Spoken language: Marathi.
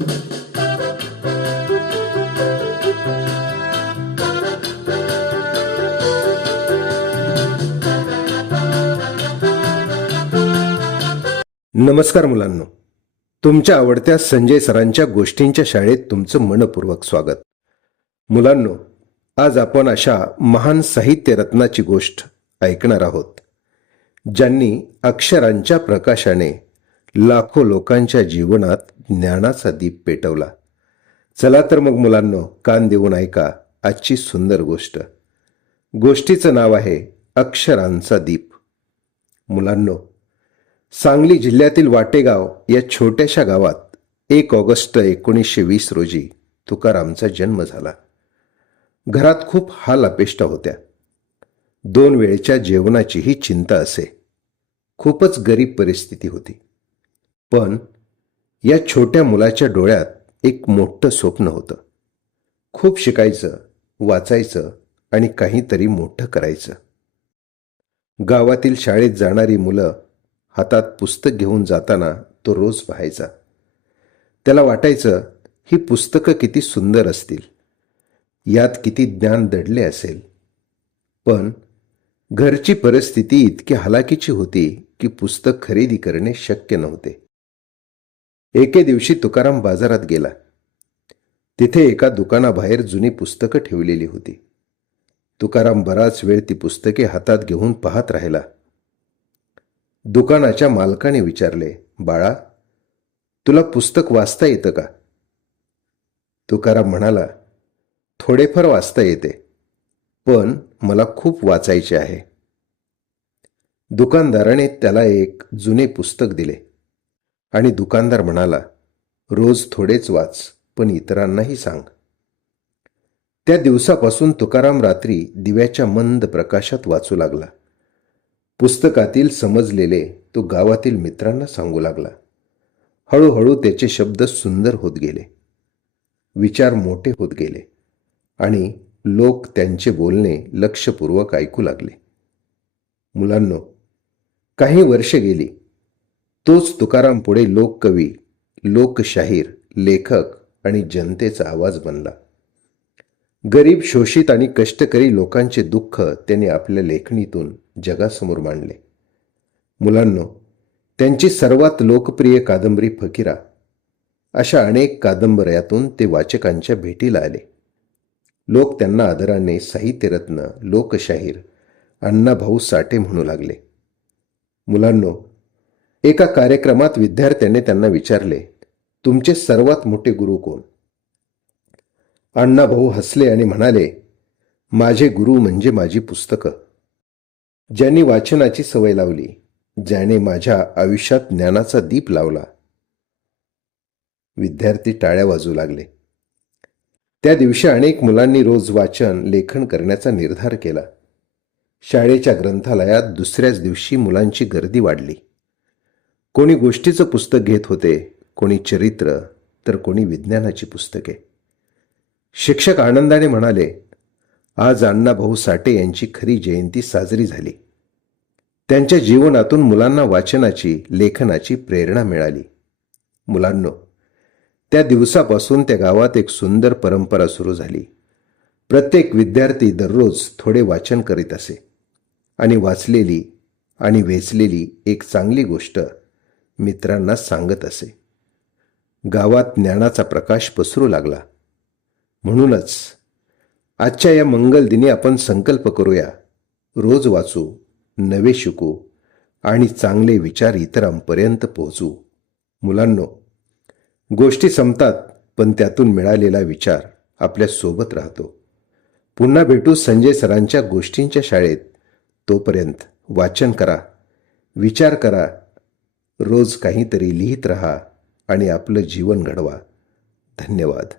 नमस्कार मुलांनो, तुमच्या आवडत्या संजय सरांच्या गोष्टींच्या शाळेत तुमचं मनपूर्वक स्वागत. मुलांनो, आज आपण अशा महान साहित्य रत्नाची गोष्ट ऐकणार आहोत ज्यांनी अक्षरांच्या प्रकाशाने लाखो लोकांच्या जीवनात ज्ञानाचा दीप पेटवला. चला तर मग मुलांनो, कान देऊन ऐका आजची सुंदर गोष्ट. गोष्टीचं नाव आहे अक्षरांचा दीप. मुलांनो, सांगली जिल्ह्यातील वाटेगाव या छोट्याशा गावात 1 ऑगस्ट 1920 रोजी तुकारामचा जन्म झाला. घरात खूप हाल अपेष्टा होत्या. 2 वेळच्या जेवणाचीही चिंता असे. खूपच गरीब परिस्थिती होती. पण या छोट्या मुलाच्या डोळ्यात एक मोठं स्वप्न होतं. खूप शिकायचं, वाचायचं आणि काहीतरी मोठं करायचं. गावातील शाळेत जाणारी मुलं हातात पुस्तक घेऊन जाताना तो रोज पाहायचा. त्याला वाटायचं, ही पुस्तकं किती सुंदर असतील, यात किती ज्ञान दडले असेल. पण घरची परिस्थिती इतकी हलाखीची होती की पुस्तक खरेदी करणे शक्य नव्हते. एके दिवशी तुकाराम बाजारात गेला. तिथे एका दुकानाबाहेर जुनी पुस्तकं ठेवलेली होती. तुकाराम बराच वेळ ती पुस्तके हातात घेऊन पाहत राहिला. दुकानाच्या मालकाने विचारले, बाळा, तुला पुस्तक वाचता येतं का? तुकाराम म्हणाला, थोडेफार वाचता येते, पण मला खूप वाचायचे आहे. दुकानदाराने त्याला एक जुने पुस्तक दिले आणि दुकानदार म्हणाला, रोज थोडेच वाच, पण इतरांनाही सांग. त्या दिवसापासून तुकाराम रात्री दिव्याच्या मंद प्रकाशात वाचू लागला. पुस्तकातील समजलेले तो गावातील मित्रांना सांगू लागला. हळूहळू त्याचे शब्द सुंदर होत गेले, विचार मोठे होत गेले आणि लोक त्यांचे बोलणे लक्षपूर्वक ऐकू लागले. मुलांनो, काही वर्षे गेली. तोच तुकाराम पुढे लोककवी, लोकशाहीर, लेखक आणि जनतेचा आवाज बनला. गरीब, शोषित आणि कष्टकरी लोकांचे दुःख त्याने आपल्या लेखणीतून जगासमोर मांडले. मुलांनो, त्यांची सर्वात लोकप्रिय कादंबरी फकीरा, अशा अनेक कादंबऱ्यातून ते वाचकांच्या भेटीला आले. लोक त्यांना आदराने साहित्यरत्न, लोकशाहीर, अण्णाभाऊ साठे म्हणू लागले. मुलांनो, एका कार्यक्रमात विद्यार्थ्याने त्यांना विचारले, तुमचे सर्वात मोठे गुरु कोण? अण्णाभाऊ हसले आणि म्हणाले, माझे गुरु म्हणजे माझी पुस्तकं. ज्यांनी वाचनाची सवय लावली, ज्याने माझ्या आयुष्यात ज्ञानाचा दीप लावला. विद्यार्थी टाळ्या वाजवू लागले. त्या दिवशी अनेक मुलांनी रोज वाचन, लेखन करण्याचा निर्धार केला. शाळेच्या ग्रंथालयात दुसऱ्याच दिवशी मुलांची गर्दी वाढली. कोणी गोष्टीचं पुस्तक घेत होते, कोणी चरित्र, तर कोणी विज्ञानाची पुस्तके. शिक्षक आनंदाने म्हणाले, आज अण्णाभाऊ साठे यांची खरी जयंती साजरी झाली. त्यांच्या जीवनातून मुलांना वाचनाची, लेखनाची प्रेरणा मिळाली. मुलांनो, त्या दिवसापासून त्या गावात एक सुंदर परंपरा सुरू झाली. प्रत्येक विद्यार्थी दररोज थोडे वाचन करीत असे आणि वाचलेली आणि वेचलेली एक चांगली गोष्ट मित्रांना सांगत असे. गावात ज्ञानाचा प्रकाश पसरू लागला. म्हणूनच आजच्या या मंगल दिनी आपण संकल्प करूया, रोज वाचू, नवे शिकू आणि चांगले विचार इतरांपर्यंत पोहोचू. मुलांनो, गोष्टी संपतात, पण त्यातून मिळालेला विचार आपल्या सोबत राहतो. पुन्हा भेटू संजय सरांच्या गोष्टींच्या शाळेत. तोपर्यंत वाचन करा, विचार करा, रोज काहीतरी लिहित राहा आणि आपलं जीवन घडवा. धन्यवाद.